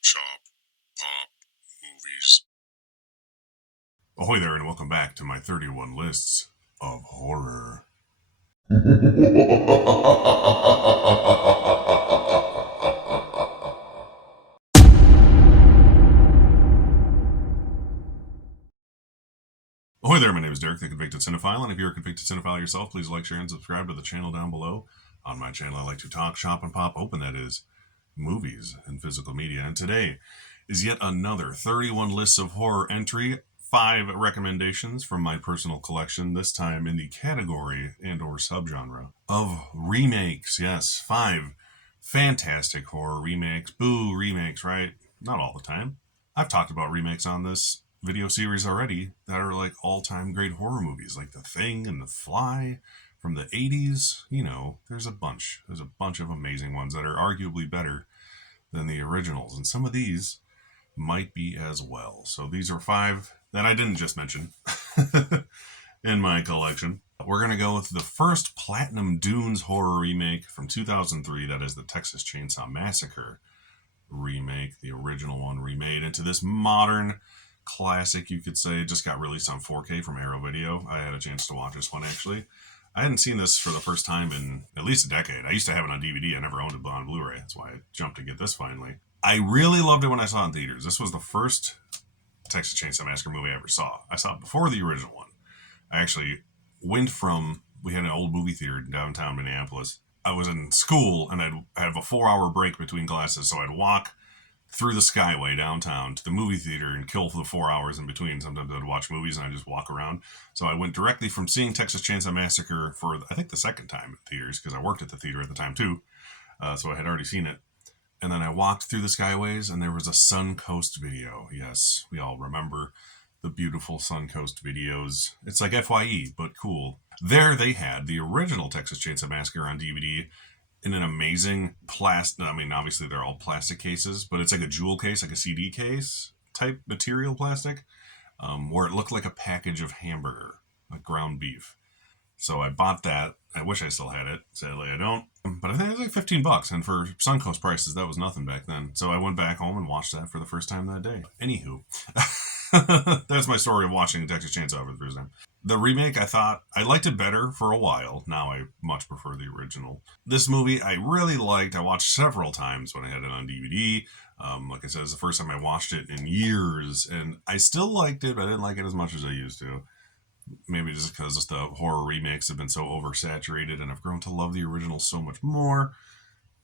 shop, pop, movies. Ahoy there, and welcome back to my 31 lists of horror. Ahoy there, my name is Derek, the Convicted Cinephile, and if you're a convicted cinephile yourself, please like, share, and subscribe to the channel down below. On my channel, I like to talk, shop, and pop open, that is, movies and physical media. And today is yet another 31 lists of horror entry, 5 recommendations from my personal collection, this time in the category and or subgenre of remakes. Yes, 5 fantastic horror remakes. Boo, remakes, right? Not all the time. I've talked about remakes on this video series already that are like all-time great horror movies, like The Thing and The Fly from the 80s. You know, there's a bunch of amazing ones that are arguably better than the originals, and some of these might be as well. So these are 5 that I didn't just mention in my collection. We're going to go with the first Platinum Dunes horror remake from 2003, that is the Texas Chainsaw Massacre remake, the original one remade into this modern classic, you could say. It just got released on 4K from Arrow Video. I had a chance to watch this one, actually. I hadn't seen this for the first time in at least a decade. I used to have it on DVD. I never owned it on Blu-ray. That's why I jumped to get this finally. I really loved it when I saw it in theaters. This was the first Texas Chainsaw Massacre movie I ever saw. I saw it before the original one. I actually went from, we had an old movie theater in downtown Minneapolis. I was in school and I'd have a 4-hour break between classes, so I'd walk through the Skyway downtown to the movie theater and kill for the 4 hours in between. Sometimes I'd watch movies and I'd just walk around. So I went directly from seeing Texas Chainsaw Massacre for, I think, the second time in theaters, because I worked at the theater at the time too. So I had already seen it. And then I walked through the Skyways and there was a Suncoast video. Yes, we all remember the beautiful Suncoast videos. It's like FYE, but cool. There they had the original Texas Chainsaw Massacre on DVD in an amazing plastic, I mean, obviously they're all plastic cases, but it's like a jewel case, like a CD case type material plastic, where it looked like a package of hamburger, like ground beef. So I bought that. I wish I still had it. Sadly, I don't. But I think it was like $15, and for Suncoast prices, that was nothing back then. So I went back home and watched that for the first time that day. Anywho, that's my story of watching Texas Chainsaw for the first time. The remake, I thought, I liked it better for a while. Now I much prefer the original. This movie I really liked. I watched several times when I had it on DVD. Like I said, it's the first time I watched it in years, and I still liked it, but I didn't like it as much as I used to. Maybe just because the horror remakes have been so oversaturated, and I've grown to love the original so much more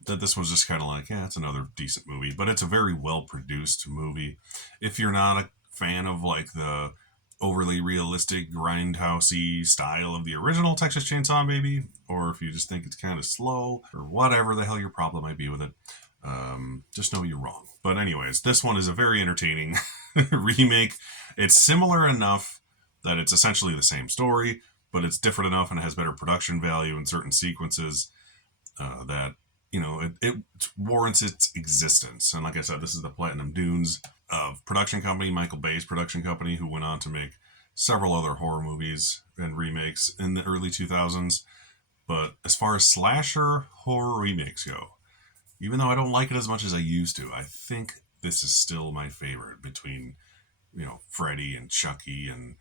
that this was just kind of like, yeah, it's another decent movie. But it's a very well-produced movie. If you're not a fan of like the overly realistic grindhousey style of the original Texas Chainsaw, maybe, or if you just think it's kind of slow, or whatever the hell your problem might be with it, just know you're wrong. But anyways, this one is a very entertaining remake. It's similar enough that it's essentially the same story, but it's different enough and it has better production value in certain sequences that, you know, it warrants its existence. And like I said, this is the Platinum Dunes of production company, Michael Bay's production company, who went on to make several other horror movies and remakes in the early 2000s. But as far as slasher horror remakes go, even though I don't like it as much as I used to, I think this is still my favorite between, you know, Freddy and Chucky and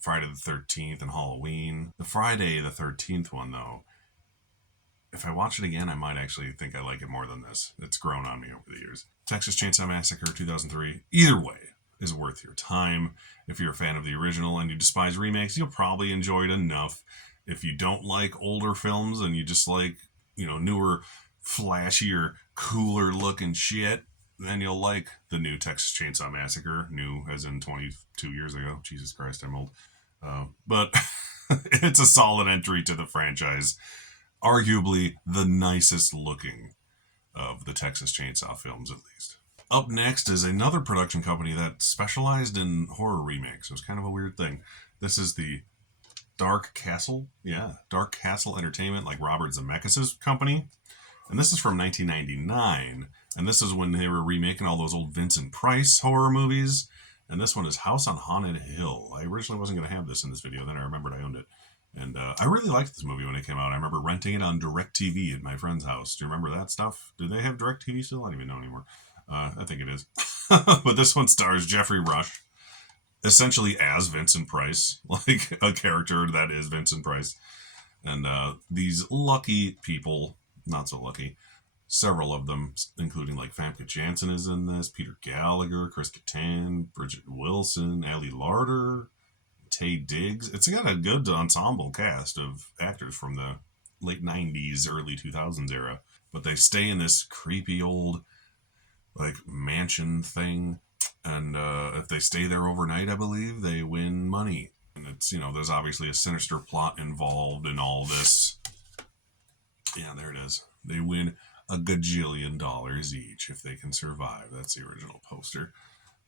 Friday the 13th and Halloween. The Friday the 13th one, though, if I watch it again, I might actually think I like it more than this. It's grown on me over the years. Texas Chainsaw Massacre 2003, either way, is worth your time. If you're a fan of the original and you despise remakes, you'll probably enjoy it enough. If you don't like older films and you just like, you know, newer, flashier, cooler looking shit, then you'll like the new Texas Chainsaw Massacre. New as in 22 years ago. Jesus Christ, I'm old. But it's a solid entry to the franchise. Arguably the nicest looking of the Texas Chainsaw films, at least. Up next is another production company that specialized in horror remakes. It was kind of a weird thing. This is the Dark Castle. Yeah, Dark Castle Entertainment, like Robert Zemeckis' company. And this is from 1999. And this is when they were remaking all those old Vincent Price horror movies. And this one is House on Haunted Hill. I originally wasn't going to have this in this video. Then I remembered I owned it. And I really liked this movie when it came out. I remember renting it on DirecTV at my friend's house. Do you remember that stuff? Do they have DirecTV still? I don't even know anymore. I think it is. But this one stars Jeffrey Rush, essentially as Vincent Price, like a character that is Vincent Price. And these lucky people, not so lucky, several of them, including like Famke Janssen is in this, Peter Gallagher, Chris Kattan, Bridget Wilson, Ali Larder, Tay Diggs. It's got a good ensemble cast of actors from the late 90s, early 2000s era. But they stay in this creepy old like mansion thing. And if they stay there overnight, I believe, they win money. And it's, there's obviously a sinister plot involved in all this. Yeah, there it is. They win a gajillion dollars each if they can survive. That's the original poster.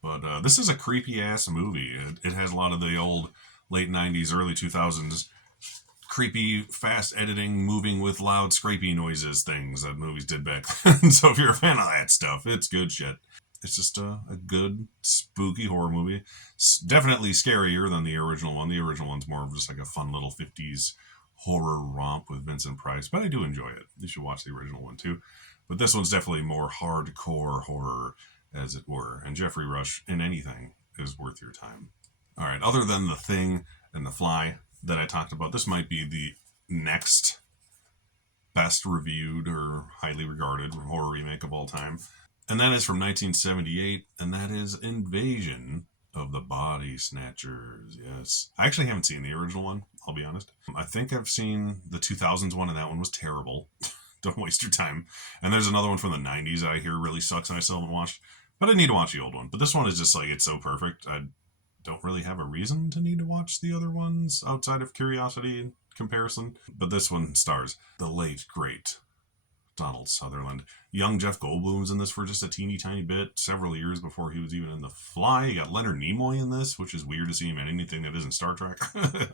But this is a creepy ass movie. It has a lot of the old late 90s, early 2000s creepy, fast editing, moving with loud, scrapey noises things that movies did back then. So if you're a fan of that stuff, it's good shit. It's just a good, spooky horror movie. It's definitely scarier than the original one. The original one's more of just like a fun little 50s horror romp with Vincent Price, but I do enjoy it. You should watch the original one too. But this one's definitely more hardcore horror, as it were. And Jeffrey Rush in anything is worth your time. All right, other than The Thing and The Fly that I talked about, this might be the next best reviewed or highly regarded horror remake of all time. And that is from 1978, and that is Invasion of the Body Snatchers. Yes. I actually haven't seen the original one, I'll be honest. I think I've seen the 2000s one, and that one was terrible. Don't waste your time. And there's another one from the 90s I hear really sucks, and I still haven't watched. But I need to watch the old one. But this one is just like, it's so perfect. I don't really have a reason to need to watch the other ones outside of curiosity and comparison. But this one stars the late, great Donald Sutherland. Young Jeff Goldblum's in this for just a teeny tiny bit, several years before he was even in The Fly. You got Leonard Nimoy in this, which is weird to see him in anything that isn't Star Trek,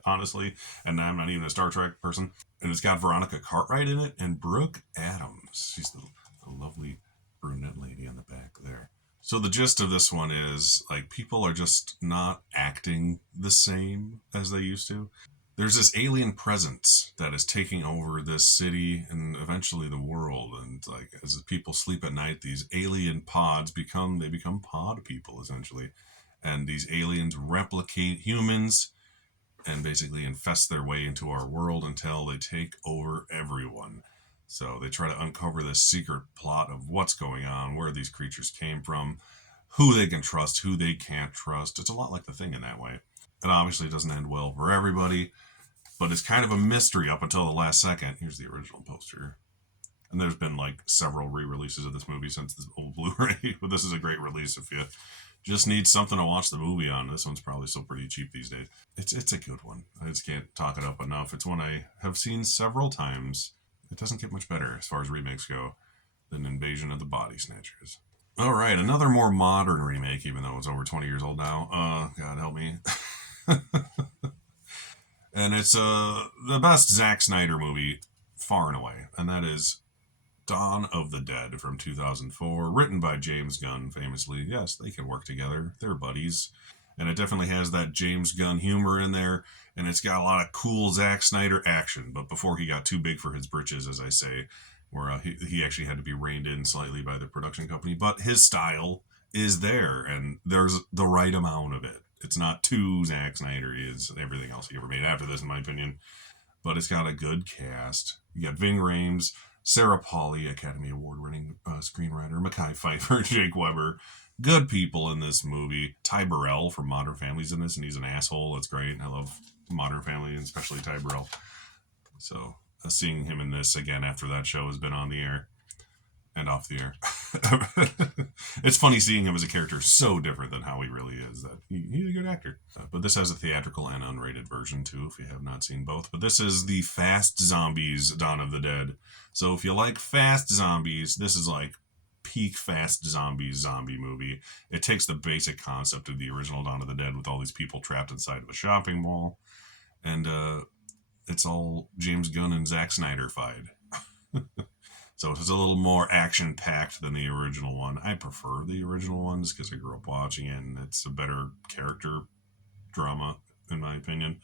honestly. And I'm not even a Star Trek person. And it's got Veronica Cartwright in it and Brooke Adams. She's the lovely brunette lady on the back there. So the gist of this one is, like, people are just not acting the same as they used to. There's this alien presence that is taking over this city and eventually the world. And like as people sleep at night, these alien pods become pod people essentially. And these aliens replicate humans and basically infest their way into our world until they take over everyone. So they try to uncover this secret plot of what's going on, where these creatures came from, who they can trust, who they can't trust. It's a lot like The Thing in that way. It obviously doesn't end well for everybody, but it's kind of a mystery up until the last second. Here's the original poster. And there's been like several re-releases of this movie since this old Blu-ray, but this is a great release if you just need something to watch the movie on. This one's probably still pretty cheap these days. It's a good one. I just can't talk it up enough. It's one I have seen several times. It doesn't get much better as far as remakes go than Invasion of the Body Snatchers. All right, another more modern remake, even though it's over 20 years old now. God help me. And it's the best Zack Snyder movie far and away, and that is Dawn of the Dead from 2004, written by James Gunn, famously. Yes, they can work together. They're buddies. And it definitely has that James Gunn humor in there, and it's got a lot of cool Zack Snyder action, but before he got too big for his britches, as I say, where he actually had to be reined in slightly by the production company. But his style is there, and there's the right amount of it. It's not too Zack Snyder is everything else he ever made after this, in my opinion. But it's got a good cast. You got Ving Rhames, Sarah Polley, Academy Award-winning screenwriter, Mekhi Phifer, Jake Weber. Good people in this movie. Ty Burrell from Modern Family's in this, and he's an asshole. That's great. I love Modern Family, and especially Ty Burrell. So seeing him in this again after that show has been on the air and off the air. It's funny seeing him as a character so different than how he really is. That he's a good actor. But this has a theatrical and unrated version too, if you have not seen both. But this is the Fast Zombies Dawn of the Dead. So if you like fast zombies, this is like peak Fast Zombies zombie movie. It takes the basic concept of the original Dawn of the Dead with all these people trapped inside of a shopping mall. And it's all James Gunn and Zack Snyder-fied. So it's a little more action-packed than the original one. I prefer the original ones because I grew up watching it, and it's a better character drama, in my opinion.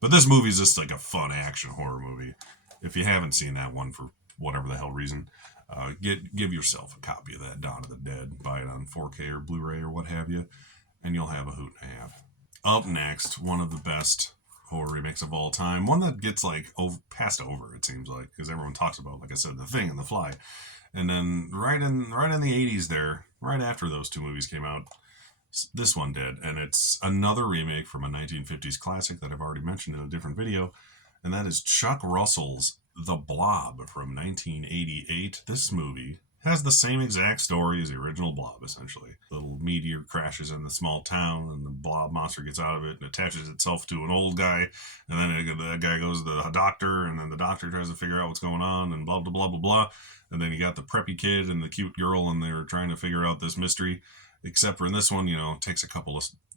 But this movie is just like a fun action horror movie. If you haven't seen that one for whatever the hell reason, Give yourself a copy of that Dawn of the Dead. Buy it on 4K or Blu-ray or what have you, and you'll have a hoot and a half. Up next, one of the best horror remakes of all time. One that gets passed over, it seems like, because everyone talks about, like I said, The Thing and The Fly. And then right in the 80s there, right after those two movies came out, this one did. And it's another remake from a 1950s classic that I've already mentioned in a different video. And that is Chuck Russell's The Blob from 1988. This movie has the same exact story as the original Blob, essentially. The little meteor crashes in the small town, and the blob monster gets out of it and attaches itself to an old guy. And then the guy goes to the doctor, and then the doctor tries to figure out what's going on, and blah, blah, blah, blah, blah. And then you got the preppy kid and the cute girl, and they're trying to figure out this mystery. Except for in this one, it takes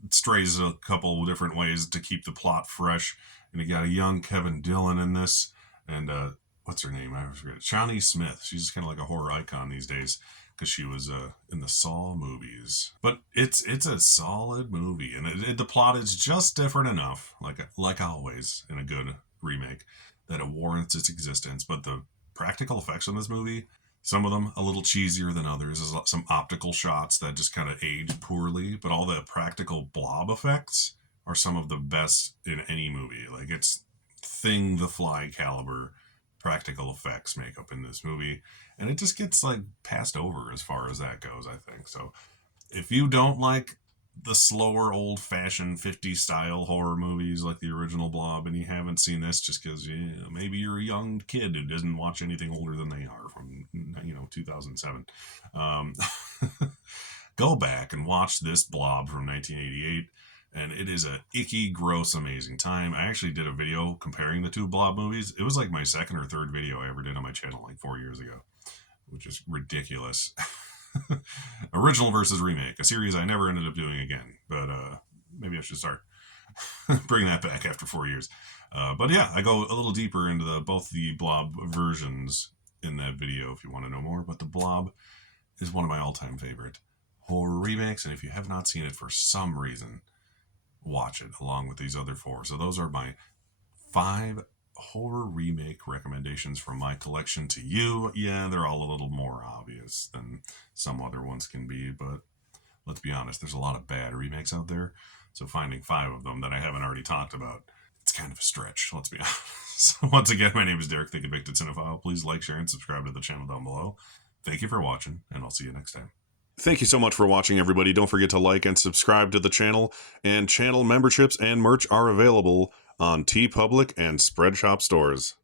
strays a couple of different ways to keep the plot fresh. And you got a young Kevin Dillon in this, and what's her name? I forget. Shawnee Smith. She's kind of like a horror icon these days because she was in the Saw movies. But it's a solid movie, and the plot is just different enough, like always in a good remake, that it warrants its existence. But the practical effects in this movie, some of them a little cheesier than others. There's some optical shots that just kind of age poorly, but all the practical blob effects are some of the best in any movie. Like, it's Thing, The Fly caliber practical effects makeup in this movie, and it just gets passed over as far as that goes, I think. So if you don't like the slower old-fashioned 50s style horror movies like the original Blob, and you haven't seen this just because maybe you're a young kid who doesn't watch anything older than they are from 2007, go back and watch this Blob from 1988. And it is a icky, gross, amazing time. I actually did a video comparing the two Blob movies. It was like my second or third video I ever did on my channel 4 years ago, which is ridiculous. Original versus remake, a series I never ended up doing again. But maybe I should start bringing that back after 4 years. But yeah, I go a little deeper into both the Blob versions in that video if you want to know more. But the Blob is one of my all-time favorite horror remakes. And if you have not seen it for some reason, watch it along with these other 4. So those are my 5 horror remake recommendations from my collection to you. Yeah, they're all a little more obvious than some other ones can be, but let's be honest, there's a lot of bad remakes out there. So finding 5 of them that I haven't already talked about, it's kind of a stretch, let's be honest. So once again, my name is Derek, the Convicted Cinephile. Please like, share, and subscribe to the channel down below. Thank you for watching, and I'll see you next time. Thank you so much for watching, everybody. Don't forget to like and subscribe to the channel, and channel memberships and merch are available on TeePublic and Spreadshop stores.